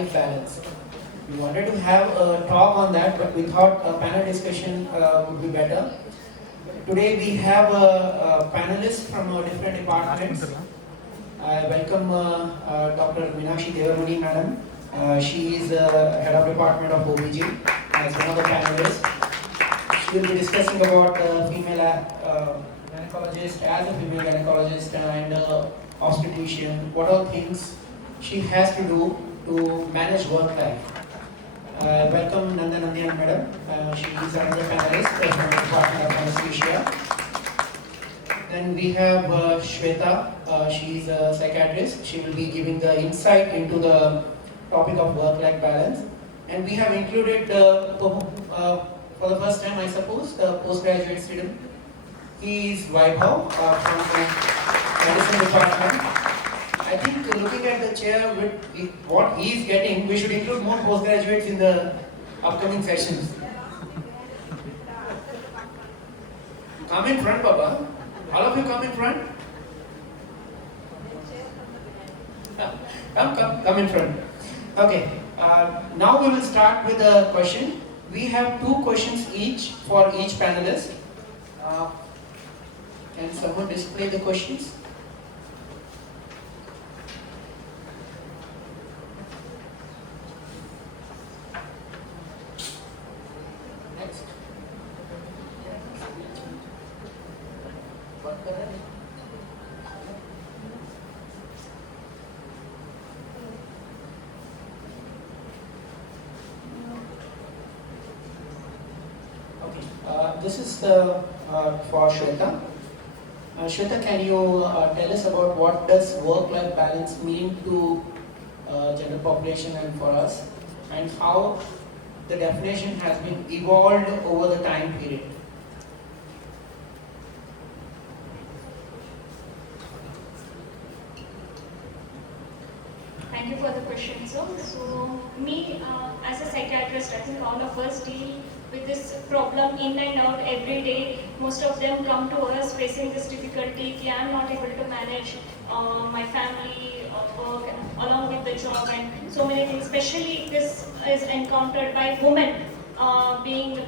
work-life balance. We wanted to have a talk on that, but we thought a panel discussion would be better. Today we have a panelist from different departments. I welcome Dr. Meenakshi Devarmani, madam. She is head of department of OBGY as one of the panelists. She will be discussing about female gynecologist, as a female gynecologist and obstetrician, what all things she has to do to manage work life. Welcome Nanda Nadyal, madam. She is another panelist from the department of Anesthesia. Then we have Swetha. She is a psychiatrist. She will be giving the insight into the topic of work-life balance. And we have included for the first time, I suppose, the postgraduate student. He is Vaibhav from the medicine department. I think looking at the chair with what he is getting, we should include more postgraduates in the upcoming sessions. Come in front, Papa. All of you come in front. Come in front. Okay. Now we will start with the question. We have 2 questions each for each panelist. Can someone display the questions? Next. This is for Swetha. Swetha, can you tell us about what does work-life balance mean to general population and for us, and how the definition has been evolved over the time period? Thank you for the question, sir. So, me as a psychiatrist, I think all of us deal with this problem in and out every day. Most of them come to us facing this difficulty that I am not able to manage my family, work, along with the job and so many things. Especially this is encountered by women,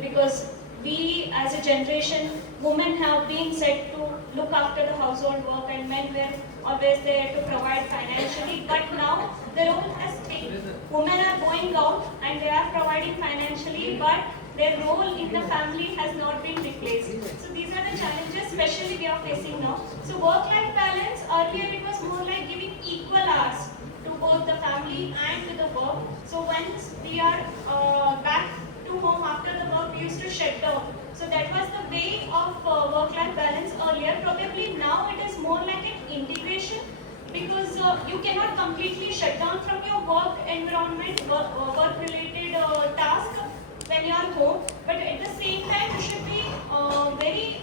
because we as a generation, women have been said to look after the household work and men were always there to provide financially. But now the role has changed. Women are going out and they are providing financially, but their role in the family has not been replaced. So these are the challenges especially we are facing now. So work-life balance, earlier it was more like giving equal hours to both the family and to the work. So once we are back to home after the work, we used to shut down. So that was the way of work-life balance earlier. Probably now it is more like an integration, because you cannot completely shut down from your work environment, work-related task when you are home, but at the same time you should be very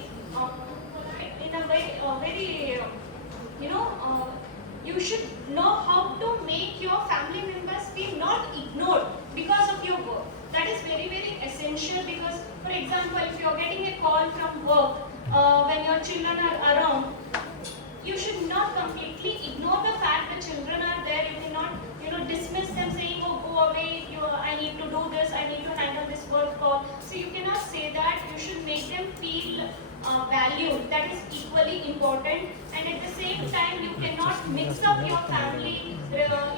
in a way you should know how to make your family members feel not ignored because of your work. That is very, very essential, because for example, if you are getting a call from work when your children are around, you should not completely ignore the fact that children are there. You cannot dismiss them saying, oh, go away, I need to do this, I need to handle this work call. So you cannot say that. You should make them feel valued. That is equally important. And at the same time, you cannot mix up your family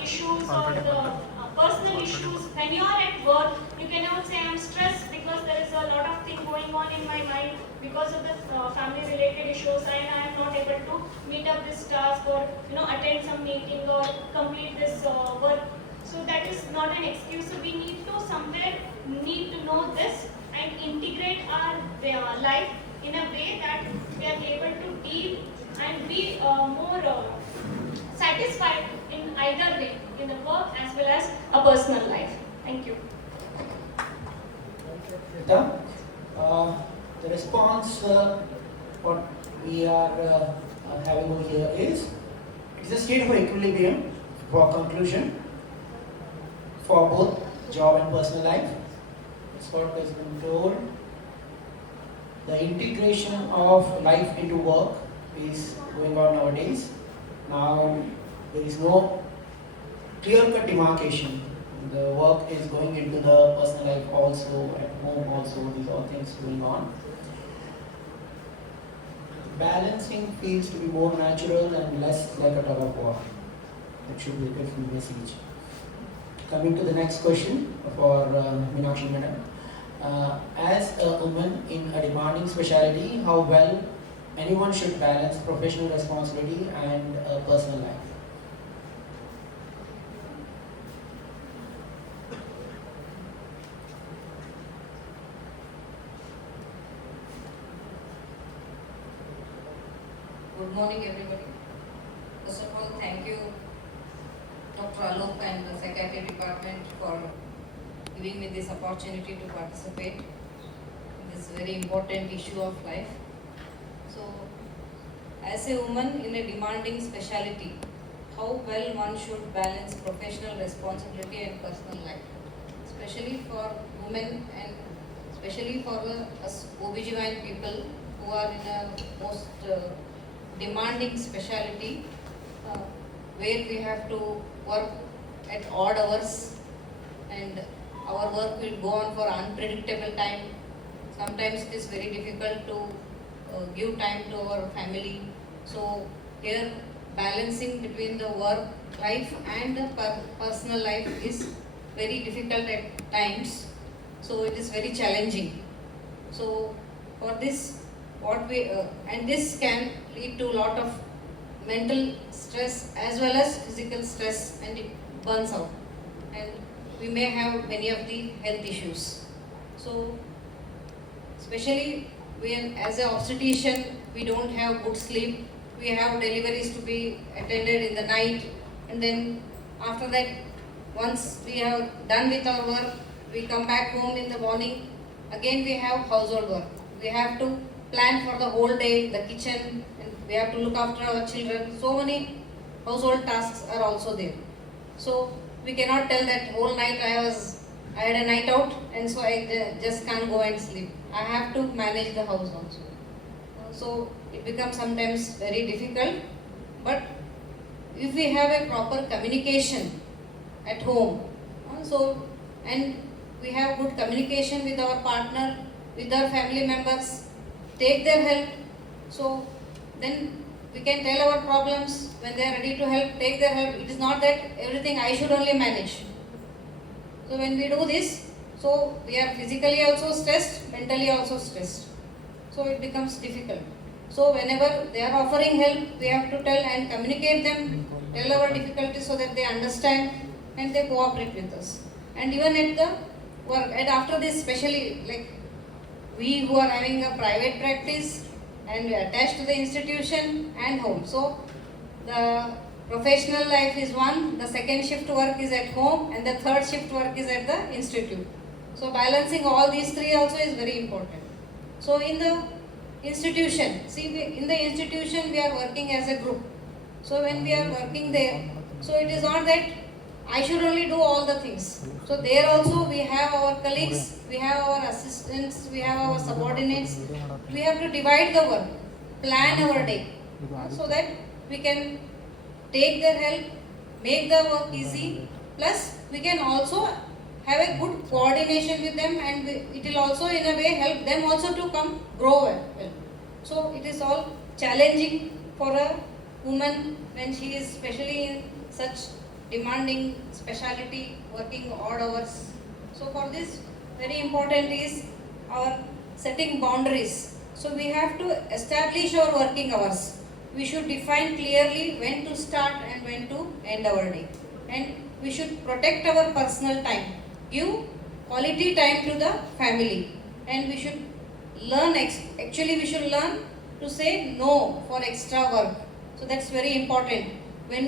issues or the personal issues. When you are at work, you cannot say I'm stressed because there is a lot of things going on in my mind because of the family related issues, and I am not able to meet up this task or attend some meeting or complete this work. So that is not an excuse. So we need to know this and integrate our life in a way that we are able to deal and be more satisfied in either way, in the work as well as a personal life. Thank you. The response what we are having over here is, it's a state of equilibrium for conclusion for both job and personal life. That's what has been told. The integration of life into work is going on nowadays. Now there is no clear-cut demarcation. the work is going into the personal life also, at home also, these are things going on. Balancing feels to be more natural and less like a tug of war. That should be a different message. Coming to the next question for Meenakshi Madam. As a woman in a demanding specialty, how well anyone should balance professional responsibility and personal life? Good morning, everybody. First of all, thank you, Dr. Alok and the Psychiatry department for giving me this opportunity to participate in this very important issue of life. So, as a woman in a demanding specialty, how well one should balance professional responsibility and personal life, especially for women and especially for us OBGY people who are in a most demanding specialty where we have to work at odd hours and our work will go on for unpredictable time. Sometimes it is very difficult to give time to our family. So here balancing between the work life and the personal life is very difficult at times. So it is very challenging. So for this, what we and this can lead to a lot of mental stress as well as physical stress, and it burns out, and we may have many of the health issues. So especially when as an obstetrician we don't have good sleep, we have deliveries to be attended in the night, and then after that once we have done with our work, we come back home in the morning, again we have household work. We have to plan for the whole day, the kitchen, and we have to look after our children. So many household tasks are also there. So we cannot tell that whole night I had a night out and so I just can't go and sleep. I have to manage the house also. So it becomes sometimes very difficult. But if we have a proper communication at home, and we have good communication with our partner, with our family members, take their help, so then we can tell our problems. When they are ready to help, take their help. It is not that everything I should only manage. So when we do this, so we are physically also stressed, mentally also stressed. So it becomes difficult. So whenever they are offering help, we have to tell and communicate them, tell our difficulties so that they understand and they cooperate with us. And even at the work, and after this, especially like we who are having a private practice and we are attached to the institution and home. So the professional life is one, the second shift work is at home, and the third shift work is at the institute. So balancing all these three also is very important. So in the institution, in the institution we are working as a group. So when we are working there, so it is not that I should only do all the things. So there also we have our colleagues, we have our assistants, we have our subordinates. We have to divide the work, plan our day, so that we can take their help, make the work easy. Plus we can also have a good coordination with them, and it will also in a way help them also to come grow well. So it is all challenging for a woman when she is especially in such demanding specialty, working odd hours. So for this, very important is our setting boundaries. So we have to establish our working hours. We should define clearly when to start and when to end our day. And we should protect our personal time. Give quality time to the family. And we should learn, we should learn to say no for extra work. So that's very important. When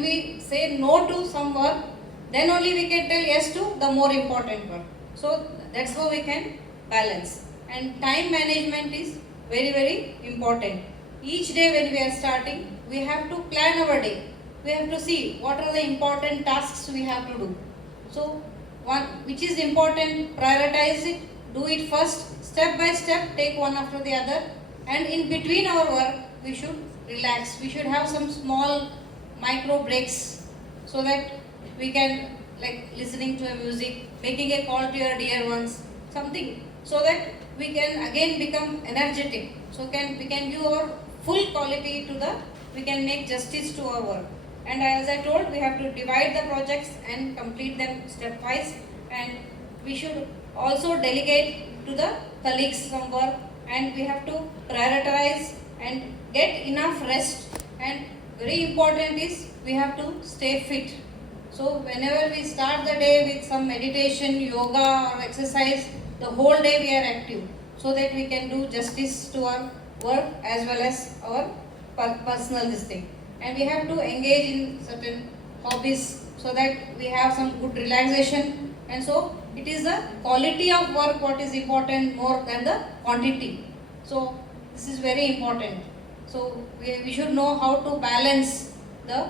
we say no to some work, then only we can tell yes to the more important work. So that's how we can balance. And time management is very, very important. Each day when we are starting, we have to plan our day. We have to see what are the important tasks we have to do. So one which is important, prioritize it, do it first, step by step, take one after the other. And in between our work, we should relax. We should have some small micro breaks so that we can like listening to a music, making a call to your dear ones, something, so that we can again become energetic. So we can give our full quality to the, we can make justice to our work. And as I told, we have to divide the projects and complete them stepwise, and we should also delegate to the colleagues some work, and we have to prioritize and get enough rest. And very important is we have to stay fit. So whenever we start the day with some meditation, yoga or exercise, the whole day we are active, so that we can do justice to our work as well as our personal this thing. And we have to engage in certain hobbies so that we have some good relaxation. And so it is the quality of work what is important more than the quantity. So this is very important. So we should know how to balance the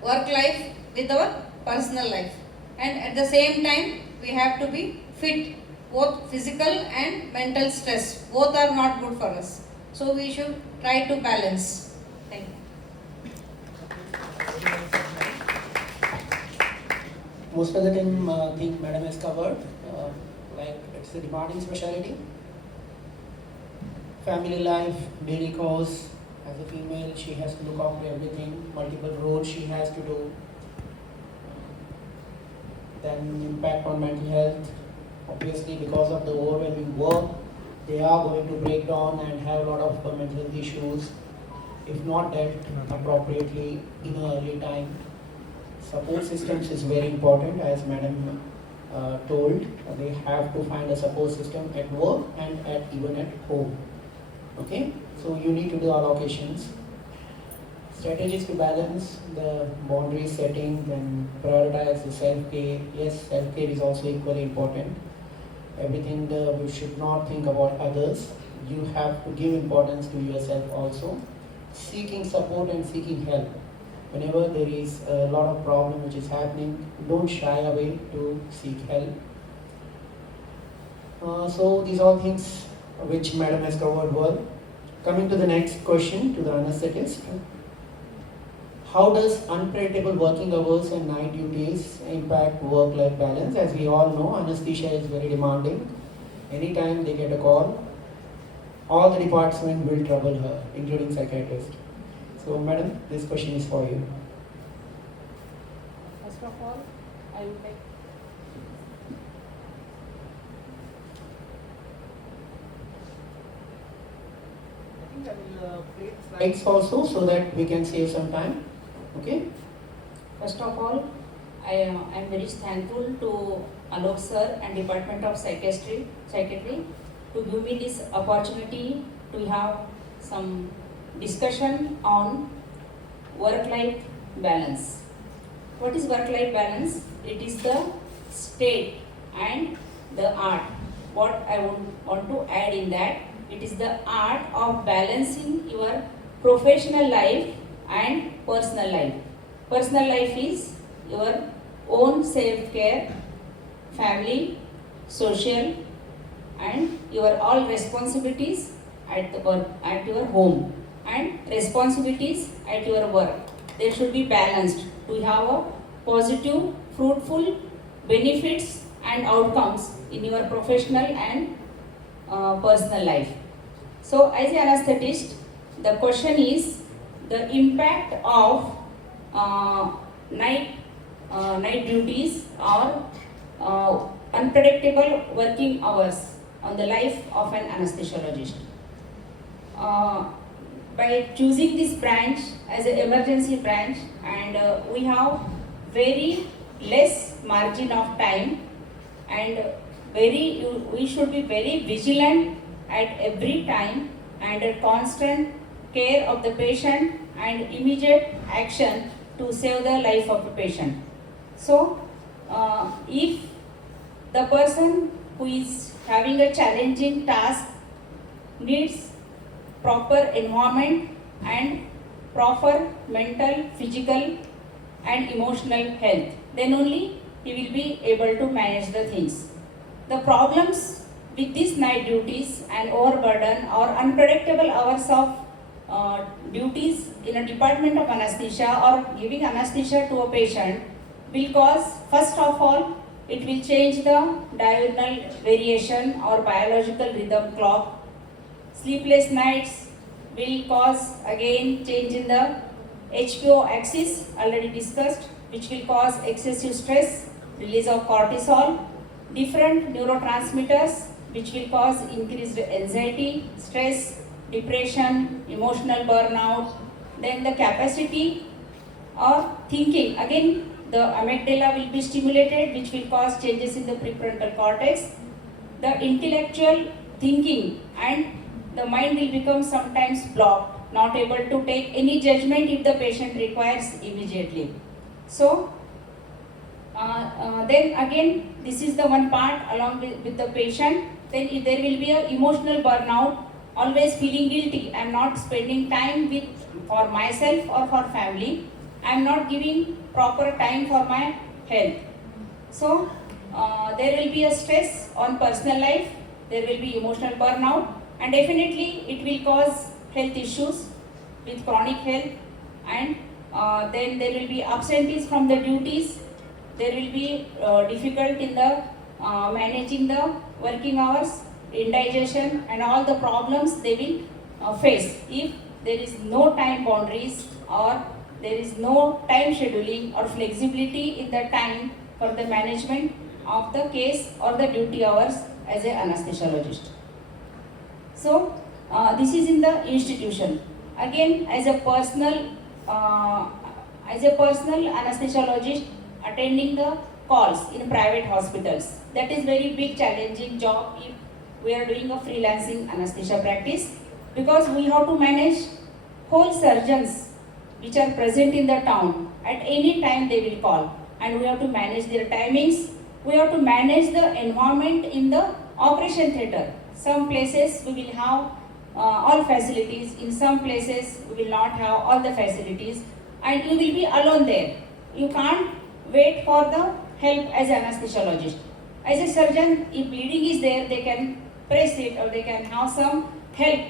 work life with our personal life. And at the same time, we have to be fit. Both physical and mental stress, both are not good for us. So we should try to balance. Thank you. Most of the time, thing Madam has covered, like it's the demanding specialty. Family life, daily course. As a female, she has to look after everything, multiple roles she has to do. Then impact on mental health. Obviously, because of the overwhelming work, they are going to break down and have a lot of mental health issues if not dealt appropriately in an early time. Support systems is very important, as Madam told. They have to find a support system at work and even at home. Okay, so you need to do allocations. Strategies to balance the boundary setting, then prioritize the self-care. Yes, self-care is also equally important. Everything we should not think about others. You have to give importance to yourself also. Seeking support and seeking help. Whenever there is a lot of problem which is happening, don't shy away to seek help. So these are things which Madam has covered well. Coming to the next question to the anesthetist. How does unpredictable working hours and night duties impact work-life balance? As we all know, anesthesia is very demanding. Anytime they get a call, all the department will trouble her, including psychiatrist. So, Madam, this question is for you. First of all, I would like I will play the Slides also, so that we can save some time. Okay? First of all, I am very thankful to Alok sir and Department of Psychiatry to give me this opportunity to have some discussion on work-life balance. What is work-life balance? It is the state and the art. What I want to add in that, it is the art of balancing your professional life and personal life. Personal life is your own self-care, family, social, and your all responsibilities at your home and responsibilities at your work. They should be balanced to have a positive, fruitful benefits and outcomes in your professional and personal life. So, as an anesthetist, the question is the impact of night duties or unpredictable working hours on the life of an anesthesiologist. By choosing this branch as an emergency branch, and we have very less margin of time, and we should be very vigilant at every time and a constant care of the patient and immediate action to save the life of the patient. So, if the person who is having a challenging task needs proper environment and proper mental, physical and emotional health, then only he will be able to manage the things. The problems with these night duties and overburden or unpredictable hours of duties in a department of anesthesia or giving anesthesia to a patient will cause, first of all, it will change the diurnal variation or biological rhythm clock. Sleepless nights will cause again change in the HPO axis, already discussed, which will cause excessive stress, release of cortisol, different neurotransmitters, which will cause increased anxiety, stress, depression, emotional burnout. Then the capacity or thinking, again the amygdala will be stimulated, which will cause changes in the prefrontal cortex. The intellectual thinking and the mind will become sometimes blocked, not able to take any judgment if the patient requires immediately. So then again, this is the one part along with the patient. Then if there will be a emotional burnout, always feeling guilty. I am not spending time with for myself or for family. I am not giving proper time for my health. So there will be a stress on personal life. There will be emotional burnout, and definitely it will cause health issues with chronic health, and then there will be absentees from the duties. There will be difficult in the managing the working hours, indigestion, and all the problems they will face if there is no time boundaries or there is no time scheduling or flexibility in the time for the management of the case or the duty hours as an anesthesiologist. So this is in the institution. Again, as a personal anesthesiologist attending the calls in private hospitals, that is very big challenging job if we are doing a freelancing anesthesia practice, because we have to manage whole surgeons which are present in the town. At any time they will call, and we have to manage their timings. We have to manage the environment in the operation theatre. Some places we will have all facilities, in some places we will not have all the facilities, and you will be alone there. You can't wait for the help as an anesthesiologist. As a surgeon, if bleeding is there, they can press it or they can have some help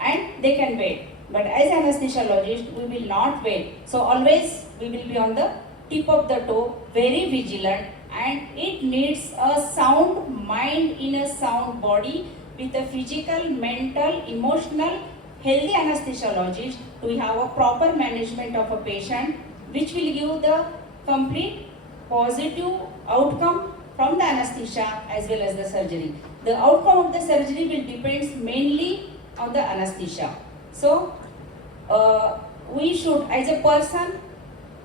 and they can wait. But as an anesthesiologist, we will not wait. So always we will be on the tip of the toe, very vigilant, and it needs a sound mind in a sound body with a physical, mental, emotional, healthy anesthesiologist to have a proper management of a patient, which will give the complete positive outcome from the anesthesia as well as the surgery. The outcome of the surgery will depend mainly on the anesthesia. So we should, as a person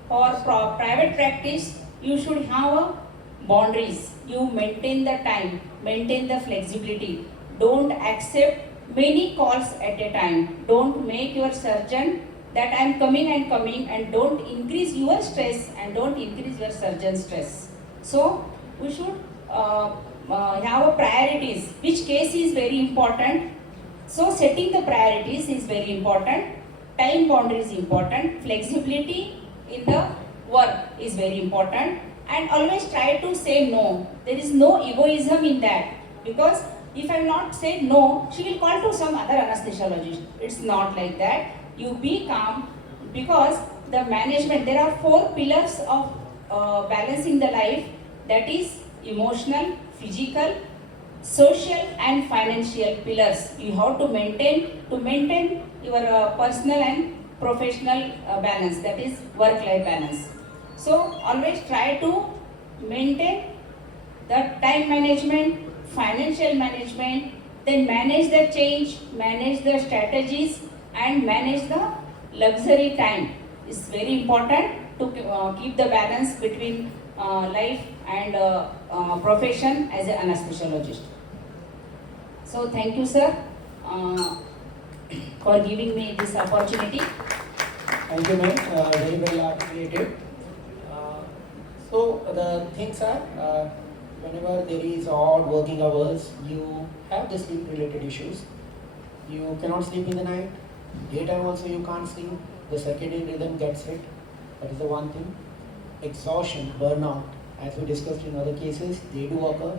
for private practice, you should have a boundaries. You maintain the time, maintain the flexibility. Don't accept many calls at a time. Don't make your surgeon that I am coming, and don't increase your stress and don't increase your surgeon's stress. So we should have a priorities. Which case is very important. So setting the priorities is very important. Time boundary is important. Flexibility in the work is very important. And always try to say no. There is no egoism in that, because if I not say no, she will call to some other anesthesiologist. It's not like that. You be calm, because the management, there are 4 pillars of balancing the life, that is emotional, physical, social and financial pillars. You have to maintain your personal and professional balance, that is work-life balance. So always try to maintain the time management, financial management, then manage the change, manage the strategies, and manage the luxury time. It's very important to keep the balance between life and profession as an anesthesiologist. So thank you, sir, for giving me this opportunity. Thank you, ma'am. Very well articulated. So the things are, whenever there is odd working hours, you have the sleep related issues. You cannot sleep in the night. Daytime also you can't sleep. The circadian rhythm gets hit. That is the one thing. Exhaustion, burnout, as we discussed in other cases, they do occur.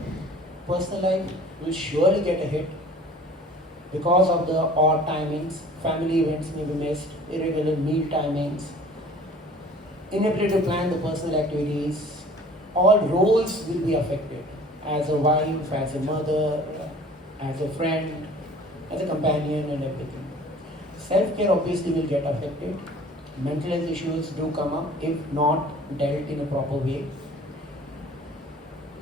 Personal life will surely get a hit because of the odd timings. Family events may be missed, irregular meal timings, inability to plan the personal activities, all roles will be affected. As a wife, as a mother, as a friend, as a companion and everything. Self-care obviously will get affected. Mental health issues do come up if not dealt in a proper way.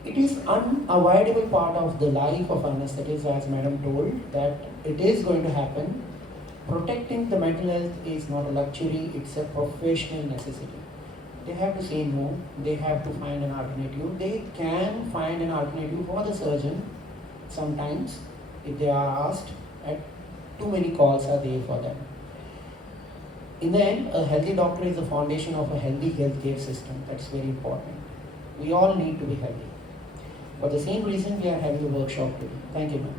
It is unavoidable part of the life of anesthetist, as Madam told, that it is going to happen. Protecting the mental health is not a luxury, it's a professional necessity. They have to say no, they have to find an alternative. They can find an alternative for the surgeon sometimes if they are asked, and too many calls are there for them. In the end, a healthy doctor is the foundation of a healthy healthcare system. That's very important. We all need to be healthy. For the same reason, we are having a workshop today. Thank you, ma'am.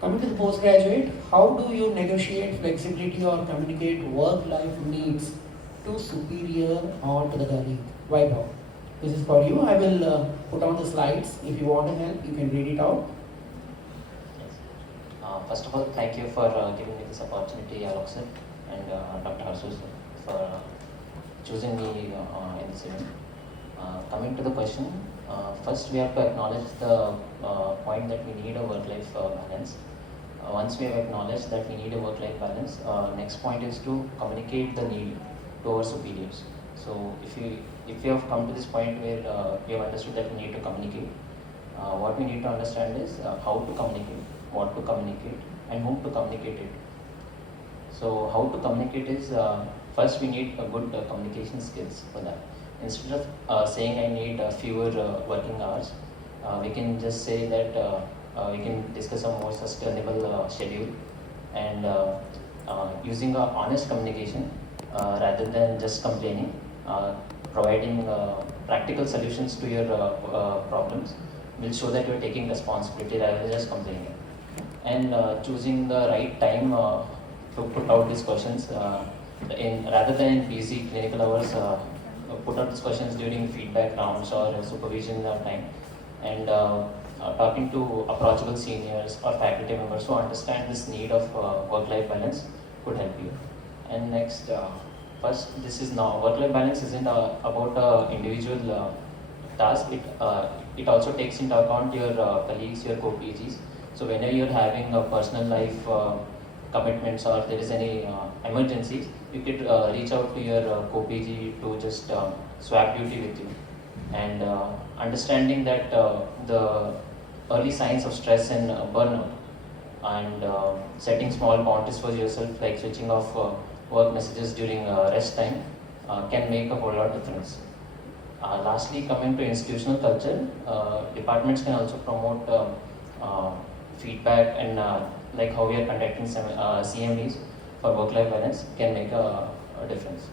Coming to the postgraduate, how do you negotiate flexibility or communicate work-life needs to superior or to the colleague? Vaibhav, this is for you. I will put on the slides. If you want to help, you can read it out. First of all, thank you for giving me this opportunity, Alok sir, and Dr. Harsu sir, for choosing me in this event. Coming to the question, first we have to acknowledge the point that we need a work-life balance. Once we have acknowledged that we need a work-life balance, next point is to communicate the need to our superiors. So if you have come to this point where we have understood that we need to communicate, what we need to understand is how to communicate, what to communicate, and whom to communicate it. So how to communicate is, first we need a good communication skills for that. Instead of saying I need fewer working hours, we can just say that we can discuss a more sustainable schedule, and using a honest communication rather than just complaining, providing practical solutions to your problems will show that you are taking responsibility rather than just complaining. And choosing the right time to put out these questions, rather than in busy clinical hours, put out these questions during feedback rounds or supervision time, and talking to approachable seniors or faculty members who understand this need of work-life balance could help you. And next, first, this is now work-life balance isn't about individual task. It also takes into account your colleagues, your co-PGs. So whenever you're having a personal life commitments or there is any emergencies, you could reach out to your co-PG to just swap duty with you. And understanding that the early signs of stress and burnout, and setting small boundaries for yourself, like switching off work messages during rest time, can make a whole lot of difference. Lastly, coming to institutional culture, departments can also promote feedback and like how we are conducting CMEs for work-life balance can make a difference.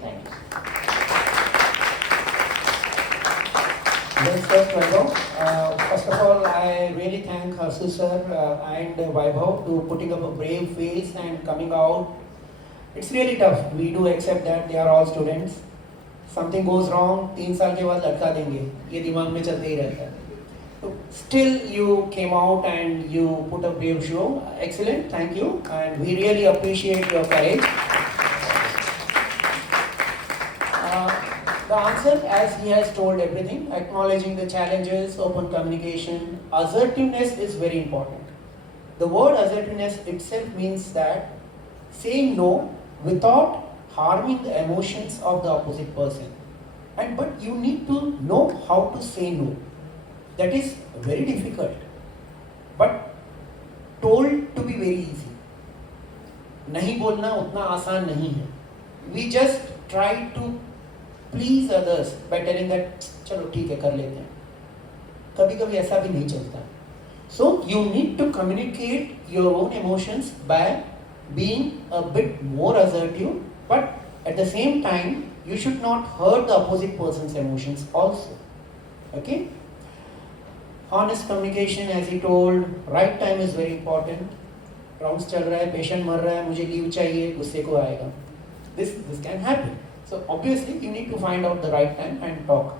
Thank you. Well said, Vaibhav. First of all, I really thank Harsu sir and Vaibhav to putting up a brave face and coming out. It's really tough. We do accept that they are all students. Something goes wrong, 3 साल के बाद लटका देंगे, ये दिमाग में चलते ही रहता है. Still, you came out and you put a brave show. Excellent, thank you, and we really appreciate your courage. The answer, as he has told everything, acknowledging the challenges, open communication, assertiveness is very important. The word assertiveness itself means that saying no without harming the emotions of the opposite person. But you need to know how to say no. That is very difficult, but told to be very easy. नहीं बोलना उतना आसान नहीं है. We just try to please others by telling that चलो ठीक है कर लेते हैं. कभी-कभी ऐसा भी नहीं चलता. So you need to communicate your own emotions by being a bit more assertive, but at the same time you should not hurt the opposite person's emotions also. Okay? Honest communication, as he told, right time is very important. Rounds चल रहा है, patient मर रहा है, मुझे leave चाहिए, गुस्से को आएगा. This can happen. So obviously you need to find out the right time and talk.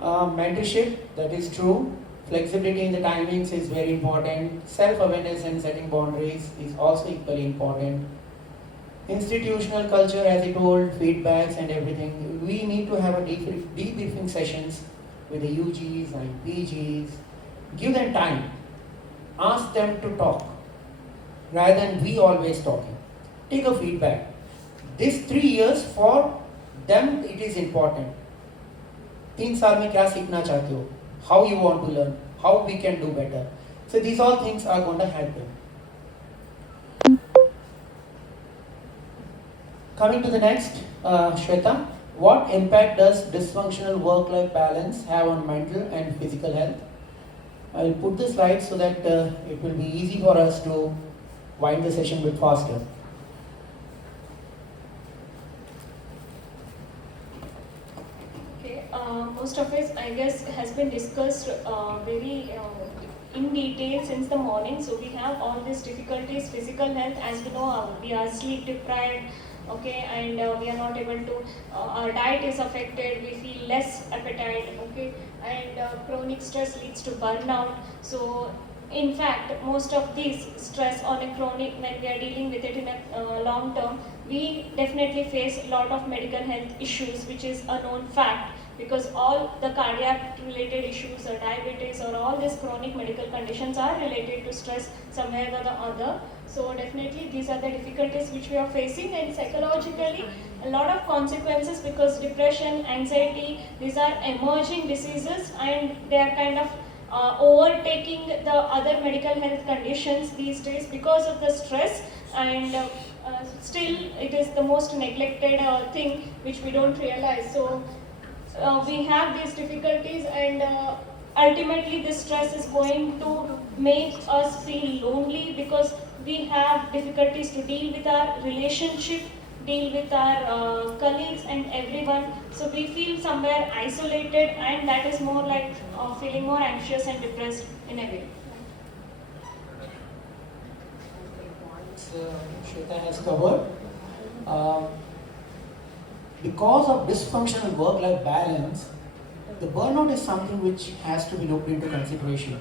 Mentorship, that is true. Flexibility in the timings is very important. Self-awareness and setting boundaries is also equally important. Institutional culture, as I told, feedbacks and everything. We need to have a debriefing sessions with the UGs and PGs. Give them time. Ask them to talk rather than we always talking. Take a feedback. This 3 years for them it is important. 3 साल में क्या सीखना चाहते हो? How you want to learn? How we can do better? So these all things are going to help them. Coming to the next, Swetha, what impact does dysfunctional work-life balance have on mental and physical health? I will put the slides so that it will be easy for us to wind the session a bit faster. Okay, most of it, I guess, has been discussed very in detail since the morning. So we have all these difficulties, physical health, as we know, we are sleep deprived, okay, and we are not able to, our diet is affected, we feel less appetite, okay, and chronic stress leads to burnout. So in fact, most of these stress on a chronic, when we are dealing with it in a long term, we definitely face a lot of medical health issues, which is a known fact, because all the cardiac related issues or diabetes or all these chronic medical conditions are related to stress somewhere or the other. So definitely these are the difficulties which we are facing, and psychologically a lot of consequences, because depression, anxiety, these are emerging diseases and they are kind of overtaking the other medical health conditions these days because of the stress, and still it is the most neglected thing which we don't realize. So we have these difficulties, and ultimately this stress is going to make us feel lonely, because we have difficulties to deal with our relationship, deal with our colleagues and everyone. So we feel somewhere isolated, and that is more like feeling more anxious and depressed in a way. Swetha has covered. Because of dysfunctional work-life balance, the burnout is something which has to be looked into consideration.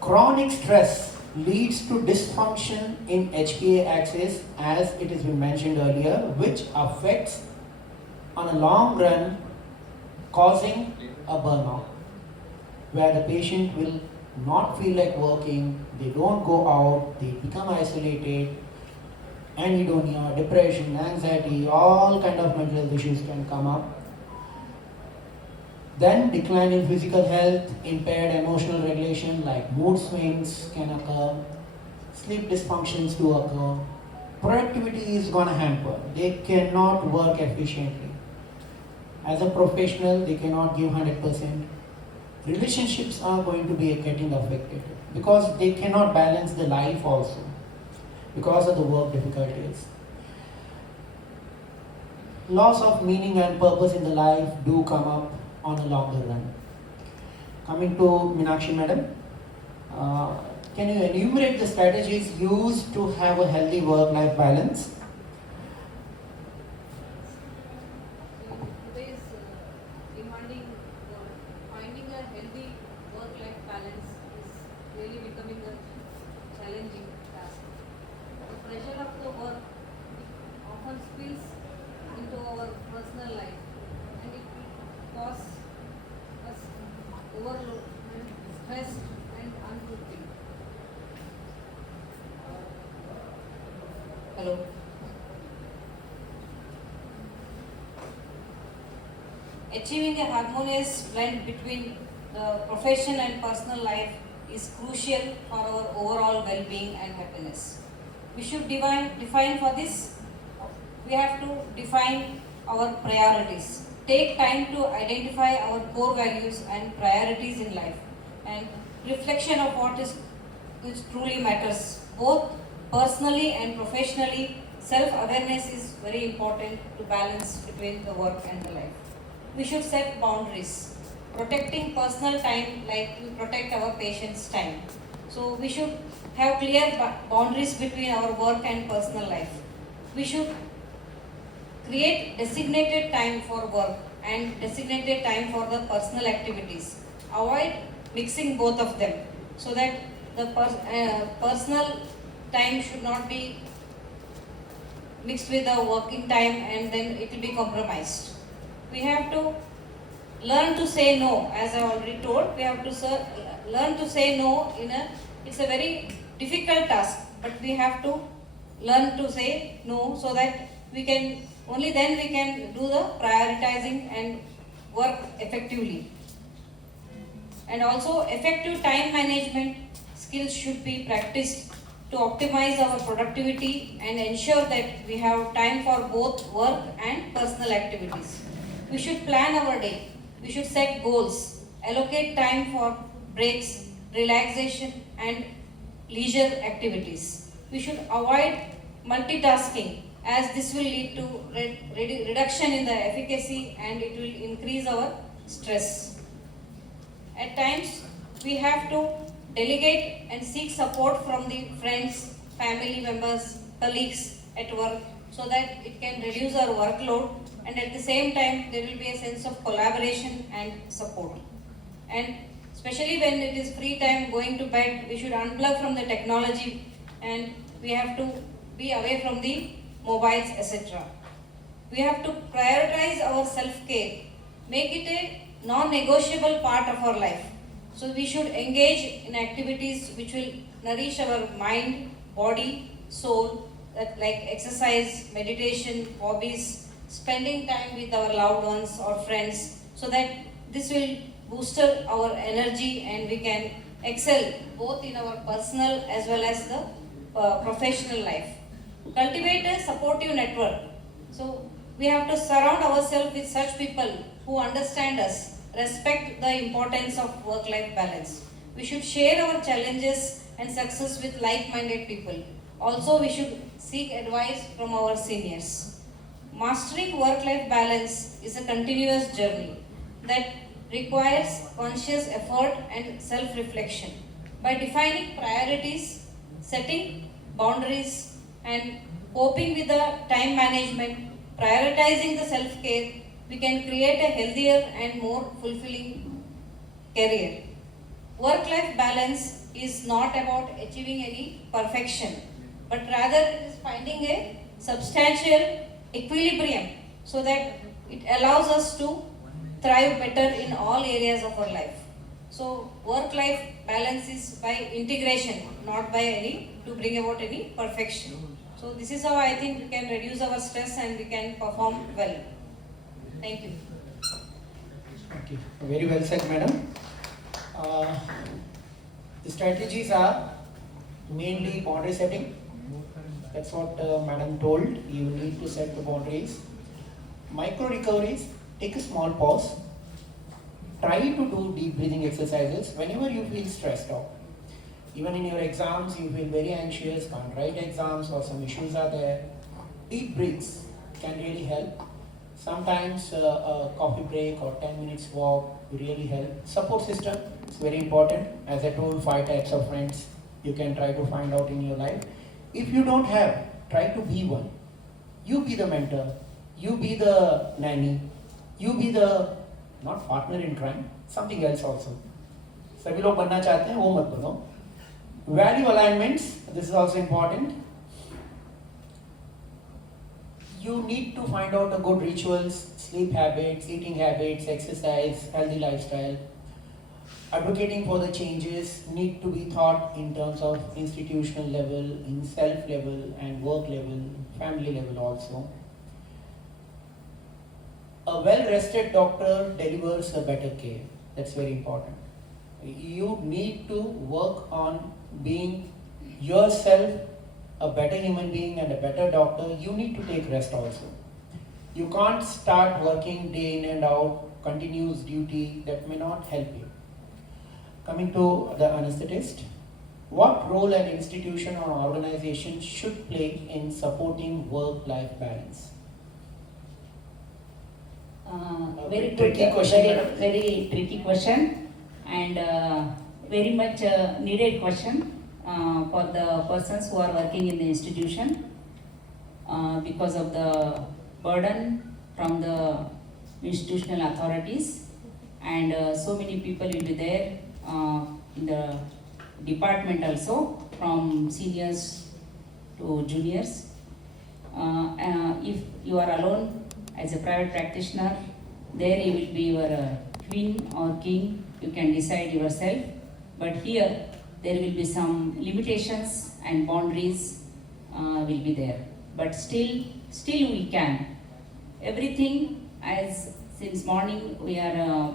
Chronic stress leads to dysfunction in HPA axis, as it has been mentioned earlier, which affects on a long run causing a burnout, where the patient will not feel like working, they don't go out, they become isolated, anhedonia, depression, anxiety, all kind of mental health issues can come up. Then decline in physical health, impaired emotional regulation like mood swings can occur, sleep dysfunctions do occur, productivity is going to hamper, they cannot work efficiently. As a professional, they cannot give 100%. Relationships are going to be getting affected because they cannot balance the life also because of the work difficulties. Loss of meaning and purpose in the life do come up on a longer run. Coming to Meenakshi madam, can you enumerate the strategies used to have a healthy work-life balance? Today's demanding finding a healthy work-life balance is really becoming a challenging task. The pressure of the work often spills into our personal life, and it causes us overload, stress and unfulfilled. Hello. Achieving a harmonious blend between the profession and personal life is crucial for our overall well-being and happiness. We should define for this, we have to define our priorities. Take time to identify our core values and priorities in life, and reflection of which truly matters. Both personally and professionally, self-awareness is very important to balance between the work and the life. We should set boundaries. Protecting personal time like we protect our patients' time. So we should have clear boundaries between our work and personal life. We should create designated time for work and designated time for the personal activities. Avoid mixing both of them, so that the personal time should not be mixed with the working time, and then it will be compromised. We have to learn to say no, as I already told. We have to learn to say no it's a very difficult task, but we have to learn to say no so that only then we can do the prioritizing and work effectively. And also effective time management skills should be practiced to optimize our productivity and ensure that we have time for both work and personal activities. We should plan our day. We should set goals, allocate time for breaks, relaxation and leisure activities. We should avoid multitasking, as this will lead to reduction in the efficacy and it will increase our stress. At times, we have to delegate and seek support from the friends, family members, colleagues at work so that it can reduce our workload, and at the same time there will be a sense of collaboration and support. And especially when it is free time going to bed, we should unplug from the technology and we have to be away from the mobiles, etc. We have to prioritize our self-care, make it a non-negotiable part of our life. So we should engage in activities which will nourish our mind, body, soul, like exercise, meditation, hobbies, spending time with our loved ones or friends, so that this will boost our energy and we can excel both in our personal as well as the professional life. Cultivate a supportive network. So we have to surround ourselves with such people who understand us, respect the importance of work-life balance. We should share our challenges and success with like-minded people. Also, we should seek advice from our seniors. Mastering work-life balance is a continuous journey that requires conscious effort and self-reflection. By defining priorities, setting boundaries, and coping with the time management, prioritizing the self-care, we can create a healthier and more fulfilling career. Work-life balance is not about achieving any perfection, but rather it is finding a substantial equilibrium so that it allows us to thrive better in all areas of our life. So work-life balance is by integration, not by to bring about any perfection. So this is how I think we can reduce our stress and we can perform well. Thank you. Okay, very well said, madam. The strategies are mainly boundary setting. That's what madam told. You need to set the boundaries. Micro recoveries, take a small pause. Try to do deep breathing exercises whenever you feel stressed out. Even in your exams, you feel very anxious, can't write exams or some issues are there. Deep breaths can really help. Sometimes a coffee break or 10 minutes walk will really help. Support system is very important. As I told, 5 types of friends you can try to find out in your life. If you don't have, try to be one. You be the mentor, you be the nanny, you be the, not partner in crime, something else also. सभी लोग बनना चाहते हैं, वो मत बनो. Value alignments, this is also important. You need to find out the good rituals, sleep habits, eating habits, exercise, healthy lifestyle. Advocating for the changes need to be thought in terms of institutional level, in self level and work level, family level also. A well-rested doctor delivers a better care. That's very important. You need to work on being yourself a better human being and a better doctor. You need to take rest also. You can't start working day in and out, continuous duty, that may not help you. Coming to the anesthetist, what role an institution or organization should play in supporting work-life balance? Very tricky question. Very tricky question, and very much needed question for the persons who are working in the institution because of the burden from the institutional authorities, and so many people will be there in the department also, from seniors to juniors. if you are alone as a private practitioner, there you will be your queen or king, you can decide yourself. But here, there will be some limitations and boundaries will be there. But still we can. Everything, as since morning we are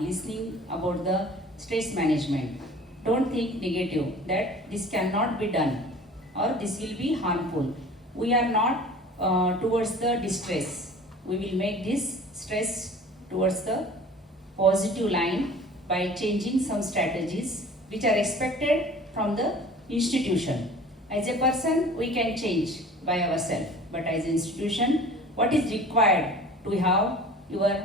listening about the stress management. Don't think negative that this cannot be done or this will be harmful. We are not towards the distress. We will make this stress towards the positive line by changing some strategies which are expected from the institution. As a person, we can change by ourselves, but as an institution, what is required to have your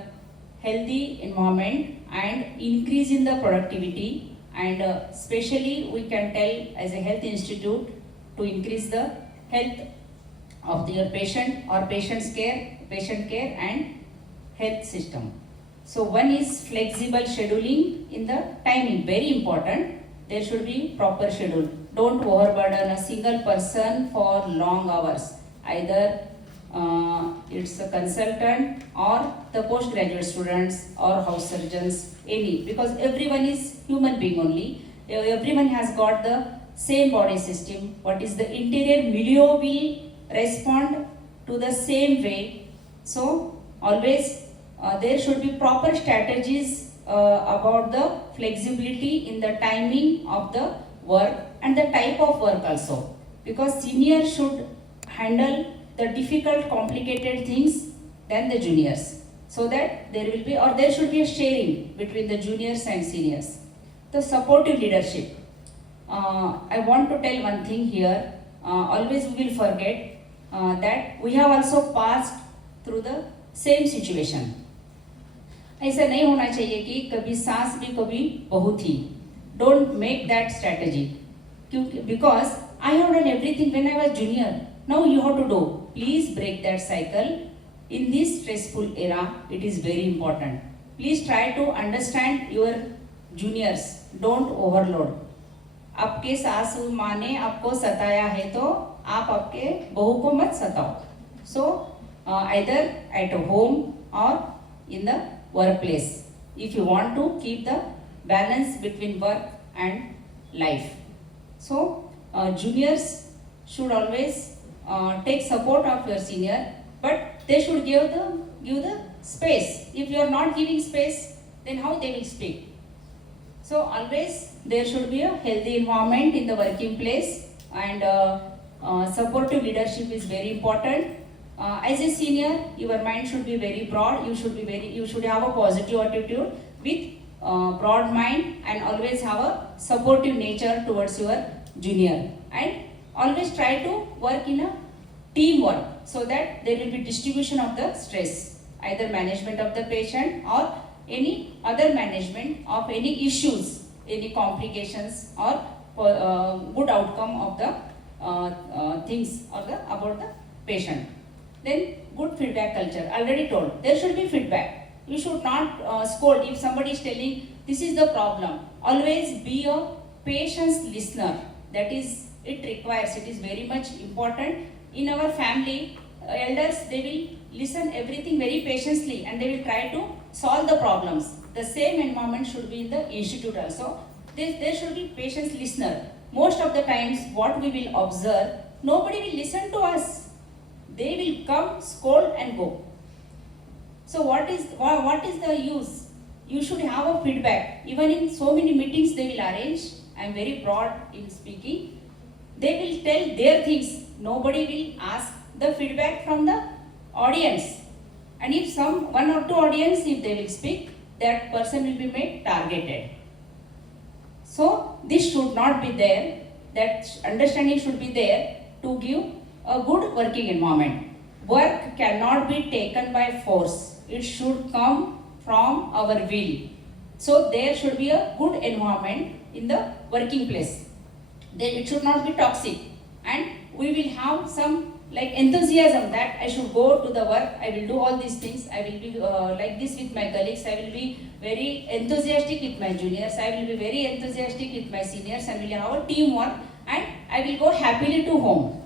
healthy environment and increase in the productivity, and especially we can tell as a health institute to increase the health of your patient or patient care and health system. So one is flexible scheduling in the timing, very important. There should be proper schedule. Don't overburden a single person for long hours. Either it's a consultant or the postgraduate students or house surgeons, any, because everyone is human being only. Everyone has got the same body system. What is the interior milieu will respond to the same way. So always there should be proper strategies about the flexibility in the timing of the work and the type of work also, because seniors should handle the difficult, complicated things than the juniors, so that there will be, or there should be a sharing between the juniors and seniors. The supportive leadership. I want to tell one thing here. Always we will forget that we have also passed through the same situation. ऐसा नहीं होना चाहिए कि कभी सास भी कभी बहू थी. Don't make that strategy. Because I have done everything when I was junior. Now you have to do. Please break that cycle. In this stressful era, it is very important. Please try to understand your juniors. Don't overload. आपके सासू माँ ने आपको सताया है तो आप आपके बहू को मत सताओ. So either at home or in the workplace, if you want to keep the balance between work and life. So juniors should always take support of your senior, but they should give the space. If you are not giving space, then how they will speak? So always there should be a healthy environment in the working place, and supportive leadership is very important. As a senior, your mind should be very broad. You should have a positive attitude with broad mind, and always have a supportive nature towards your junior, and always try to work in a teamwork, so that there will be distribution of the stress, either management of the patient or any other management of any issues, any complications, or good outcome of the things or about the patient. Then good feedback culture. Already told, there should be feedback. You should not scold if somebody is telling this is the problem. Always be a patient listener. That is, it requires, it is very much important. In our family, elders, they will listen everything very patiently and they will try to solve the problems. The same environment should be in the institute also. There should be patient listener. Most of the times what we will observe, nobody will listen to us. They will come, scold and go. So what is the use? You should have a feedback. Even in so many meetings they will arrange. I am very broad in speaking. They will tell their things. Nobody will ask the feedback from the audience. And if one or two audience, if they will speak, that person will be made targeted. So this should not be there. That understanding should be there to give a good working environment. Work cannot be taken by force. It should come from our will. So there should be a good environment in the working place. Then it should not be toxic. And we will have some like enthusiasm that I should go to the work, I will do all these things, I will be like this with my colleagues, I will be very enthusiastic with my juniors, I will be very enthusiastic with my seniors, and we will have a teamwork, and I will go happily to home.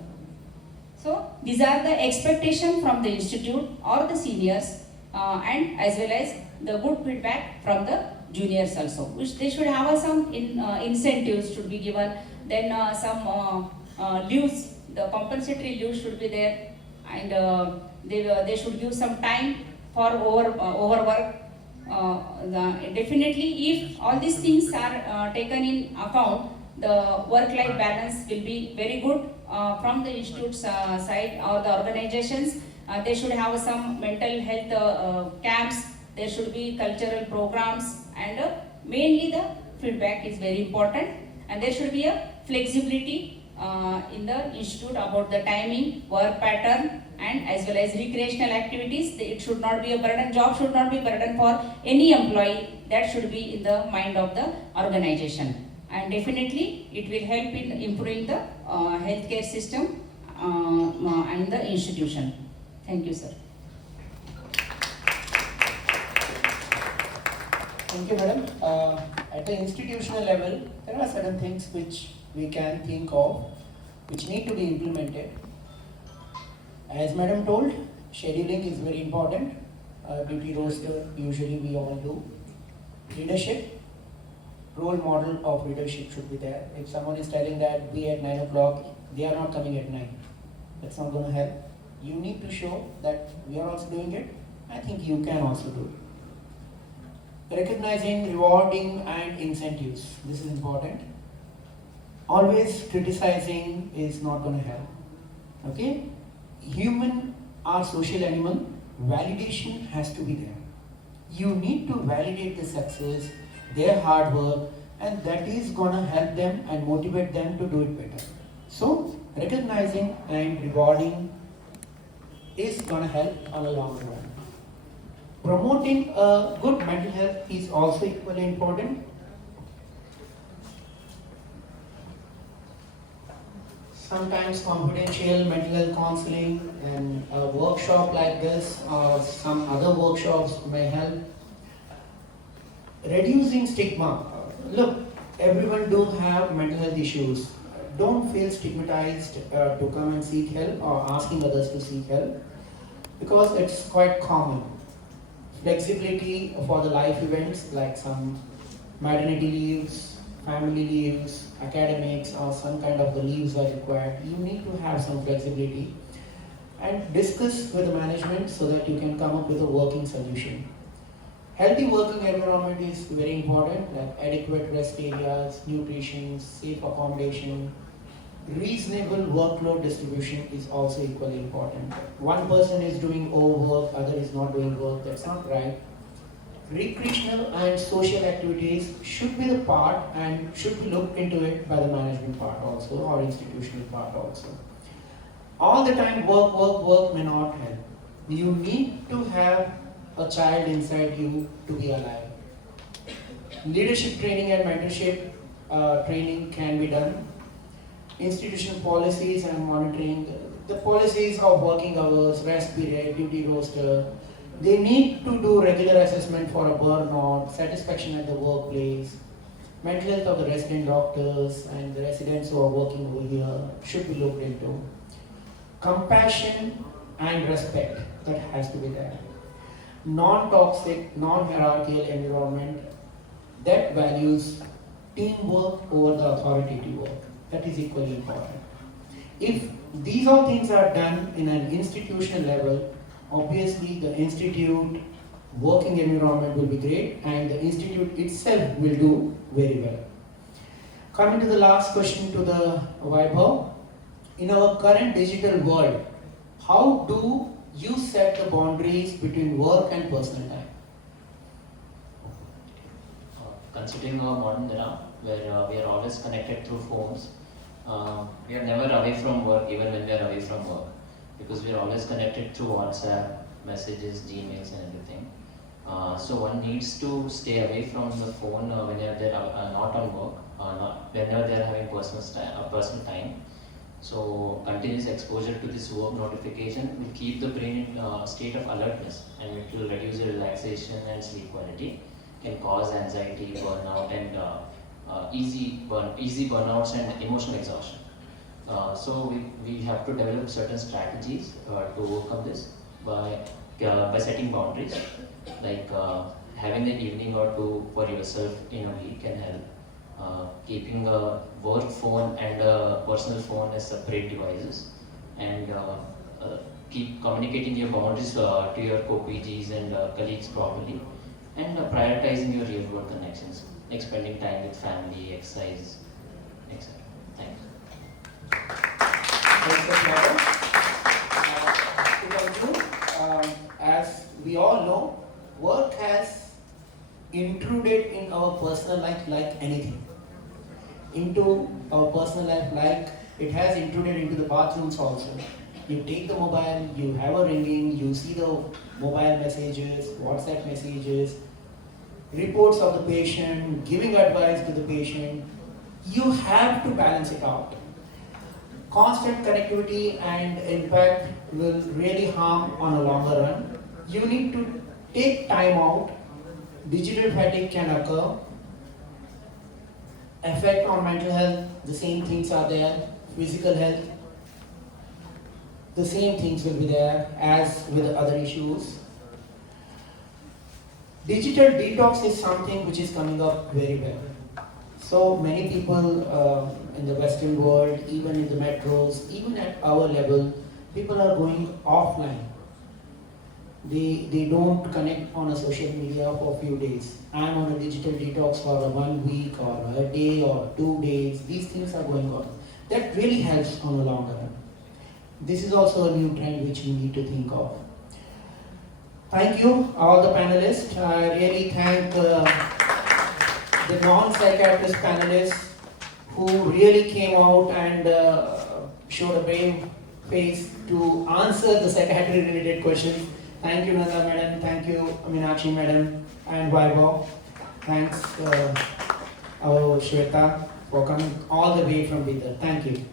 So these are the expectation from the institute or the seniors, and as well as the good feedback from the juniors also, which they should have some incentives should be given, then some leaves, the compensatory leaves should be there, and they should give some time for overwork. Definitely, if all these things are taken in account, the work-life balance will be very good from the institute's side or the organizations. They should have some mental health camps, there should be cultural programs, and mainly the feedback is very important, and there should be a flexibility in the institute about the timing, work pattern, and as well as recreational activities. It should not be a burden, job should not be a burden for any employee. That should be in the mind of the organization, and definitely it will help in improving the healthcare system and the institution. Thank you, sir. Thank you, madam. At the institutional level, there are certain things which we can think of, which need to be implemented. As madam told, scheduling is very important. Duty roster, usually we all do. Leadership, role model of leadership should be there. If someone is telling that be at 9 o'clock, they are not coming at 9. That's not going to help. You need to show that we are also doing it. I think you can also do it. Recognizing, rewarding, and incentives. This is important. Always criticizing is not going to help. Okay? Human are social animal. Validation has to be there. You need to validate the success, their hard work, and that is going to help them and motivate them to do it better. So, recognizing and rewarding is going to help on a long run. Promoting a good mental health is also equally important. Sometimes confidential mental health counseling and a workshop like this or some other workshops may help. Reducing stigma. Look, everyone do have mental health issues. Don't feel stigmatized to come and seek help or asking others to seek help, because it's quite common. Flexibility for the life events like some maternity leaves, family leaves, academics, or some kind of the leaves are required. You need to have some flexibility and discuss with the management so that you can come up with a working solution. Healthy working environment is very important, like adequate rest areas, nutrition, safe accommodation. Reasonable workload distribution is also equally important. One person is doing overwork, other is not doing work. That's not right. Recreational and social activities should be the part and should be looked into it by the management part also or institutional part also. All the time work may not help. You need to have a child inside you to be alive. Leadership training and mentorship training can be done. Institutional policies and monitoring, the policies of working hours, rest period, duty roster, they need to do regular assessment for a burnout, satisfaction at the workplace, mental health of the resident doctors and the residents who are working over here should be looked into. Compassion and respect, that has to be there. Non-toxic, non-hierarchical environment that values teamwork over the authoritative work. That is equally important. If these all things are done in an institutional level, obviously the institute working environment will be great and the institute itself will do very well. Coming to the last question to the Vaibhav. In our current digital world, how do you set the boundaries between work and personal time? Considering our modern era, where we are always connected through phones, we are never away from work, even when we are away from work, because we are always connected through WhatsApp, messages, Gmails, and everything. So one needs to stay away from the phone whenever they are not on work, whenever they are having personal time. So continuous exposure to this work notification will keep the brain in a state of alertness, and it will reduce the relaxation and sleep quality, can cause anxiety, burnout, and easy burnouts and emotional exhaustion. So we have to develop certain strategies to overcome this by setting boundaries, like having an evening or two for yourself in a week can help. Keeping a work phone and a personal phone as separate devices, and keep communicating your boundaries to your co-PGs and colleagues properly, and prioritizing your real world connections, like spending time with family, exercise, etc. Thanks. Thanks for that. To conclude, as we all know, work has intruded in our personal life like anything. Into our personal life like it has intruded into the bathrooms also. You take the mobile, you have a ringing, you see the mobile messages, WhatsApp messages, reports of the patient, giving advice to the patient. You have to balance it out. Constant connectivity and impact will really harm on a longer run. You need to take time out. Digital fatigue can occur. Effect on mental health, the same things are there. Physical health, the same things will be there as with the other issues. Digital detox is something which is coming up very well. So many people in the Western world, even in the metros, even at our level, people are going offline. They don't connect on a social media for a few days. I'm on a digital detox for 1 week or a day or 2 days. These things are going on. That really helps on the longer run. This is also a new trend which we need to think of. Thank you, all the panelists. I really thank the non-psychiatrist panelists who really came out and showed a brave face to answer the psychiatry-related questions. Thank you, Nanda madam. Thank you, Meenakshi madam and Vaibhav. Thanks, our Swetha, for coming all the way from Bidar. Thank you.